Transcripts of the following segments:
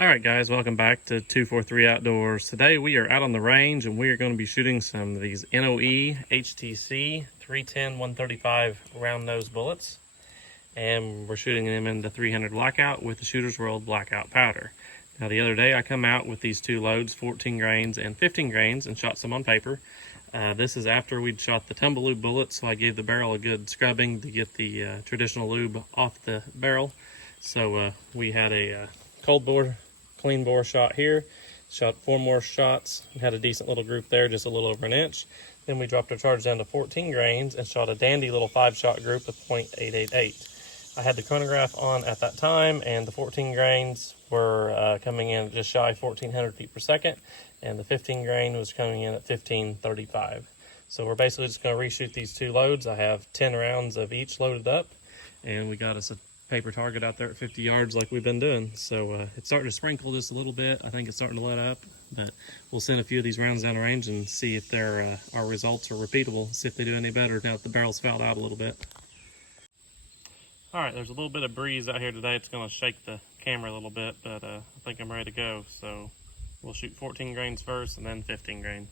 Alright guys, welcome back to 243 Outdoors. Today we are out on the range and we are going to be shooting some of these NOE HTC 310-135 round nose bullets. And we're shooting them in the 300 Blackout with the Shooter's World Blackout powder. Now the other day I come out with these two loads, 14 grains and 15 grains, and shot some on paper. This is after we'd shot the tumble lube bullet, so I gave the barrel a good scrubbing to get the traditional lube off the barrel. So we had a cold bore, clean bore shot here. Shot 4 more shots. We had a decent little group there, just a little over an inch. Then we dropped our charge down to 14 grains and shot a dandy little 5-shot group of .888. I had the chronograph on at that time, and the 14 grains were coming in just shy of 1,400 feet per second, and the 15 grain was coming in at 1,535. So we're basically just going to reshoot these two loads. I have 10 rounds of each loaded up, and we got us a paper target out there at 50 yards like we've been doing. So it's starting to sprinkle just a little bit. I think it's starting to let up, but we'll send a few of these rounds down the range and see if our results are repeatable, see if they do any better now that the barrel's fouled out a little bit. All right, there's a little bit of breeze out here today. It's going to shake the camera a little bit, but I think I'm ready to go. So we'll shoot 14 grains first and then 15 grain.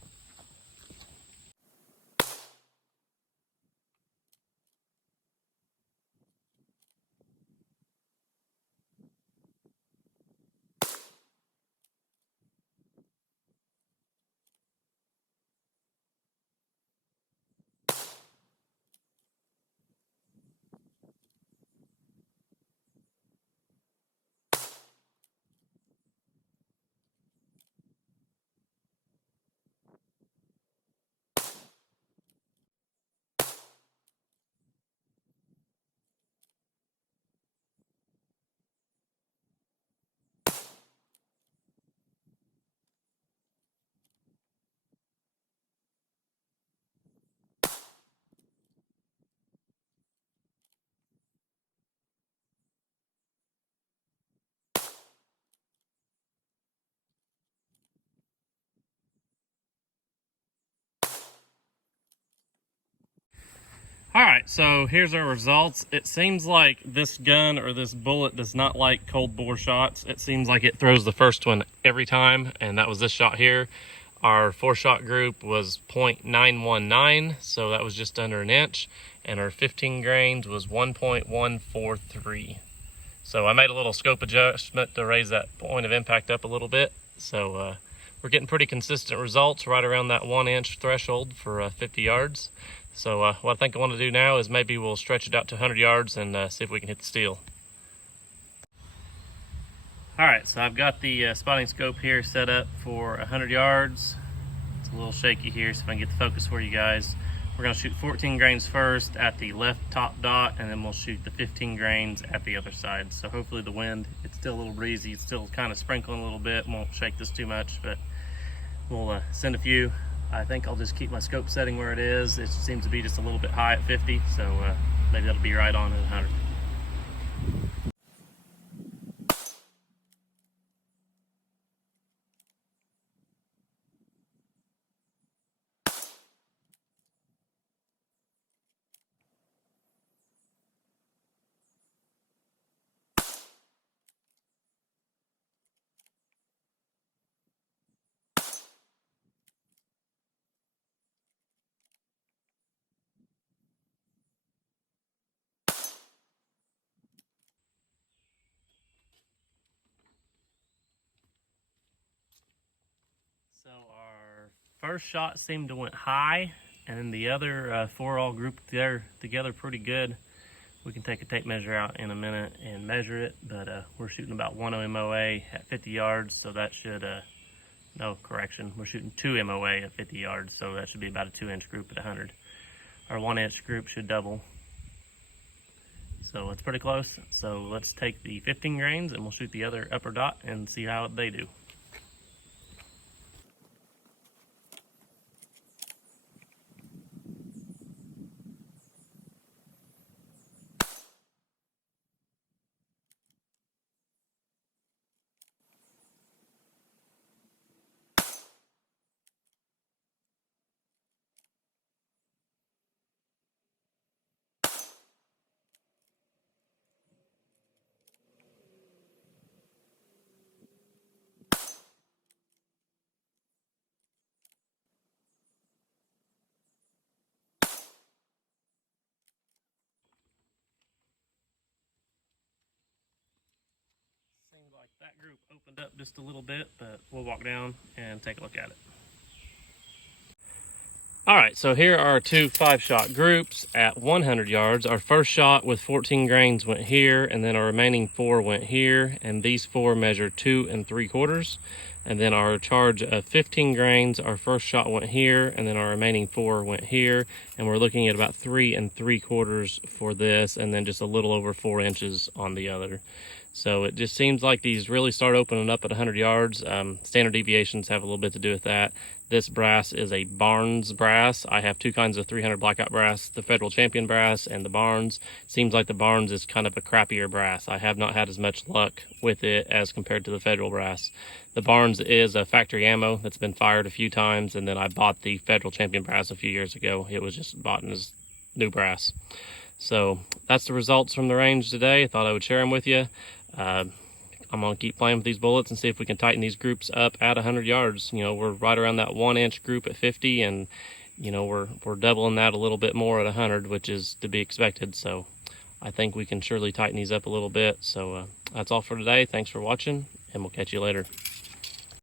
Alright, so here's our results. It seems like this gun or this bullet does not like cold bore shots. It seems like it throws the first one every time, and that was this shot here. Our 4-shot group was .919, so that was just under an inch, and our 15 grains was 1.143. So I made a little scope adjustment to raise that point of impact up a little bit. So we're getting pretty consistent results right around that 1-inch threshold for 50 yards. So what I think I want to do now is maybe we'll stretch it out to 100 yards and see if we can hit the steel. All right, so I've got the spotting scope here set up for 100 yards. It's a little shaky here, so if I can get the focus for you guys. We're gonna shoot 14 grains first at the left top dot, and then we'll shoot the 15 grains at the other side. So hopefully the wind, it's still a little breezy, it's still kind of sprinkling a little bit, won't shake this too much, but we'll send a few. I think I'll just keep my scope setting where it is. It seems to be just a little bit high at 50, so maybe that'll be right on at 100. So our first shot seemed to went high, and then the other 4 all grouped together pretty good. We can take a tape measure out in a minute and measure it, but we're shooting about 1 MOA at 50 yards, so that should, no correction, we're shooting 2 MOA at 50 yards, so that should be about a 2-inch group at 100. Our 1-inch group should double. So it's pretty close. So let's take the 15 grains and we'll shoot the other upper dot and see how they do. That group opened up just a little bit, but we'll walk down and take a look at it. All right, so here are our two 5-shot groups at 100 yards. Our first shot with 14 grains went here, and then our remaining 4 went here, and these 4 measure 2 3/4. And then our charge of 15 grains, our first shot went here, and then our remaining 4 went here, and we're looking at about 3 3/4 for this, and then just a little over 4 inches on the other. So it just seems like these really start opening up at 100 yards. Standard deviations have a little bit to do with that. This brass is a Barnes brass. I have 2 kinds of 300 Blackout brass, the Federal Champion brass and the Barnes. Seems like the Barnes is kind of a crappier brass. I have not had as much luck with it as compared to the Federal brass. The Barnes is a factory ammo that's been fired a few times, and then I bought the Federal Champion brass a few years ago. It was just bought as new brass. So that's the results from the range today. I thought I would share them with you. I'm going to keep playing with these bullets and see if we can tighten these groups up at 100 yards. You know, we're right around that 1-inch group at 50, and, you know, we're doubling that a little bit more at 100, which is to be expected. So I think we can surely tighten these up a little bit. So that's all for today. Thanks for watching, and we'll catch you later.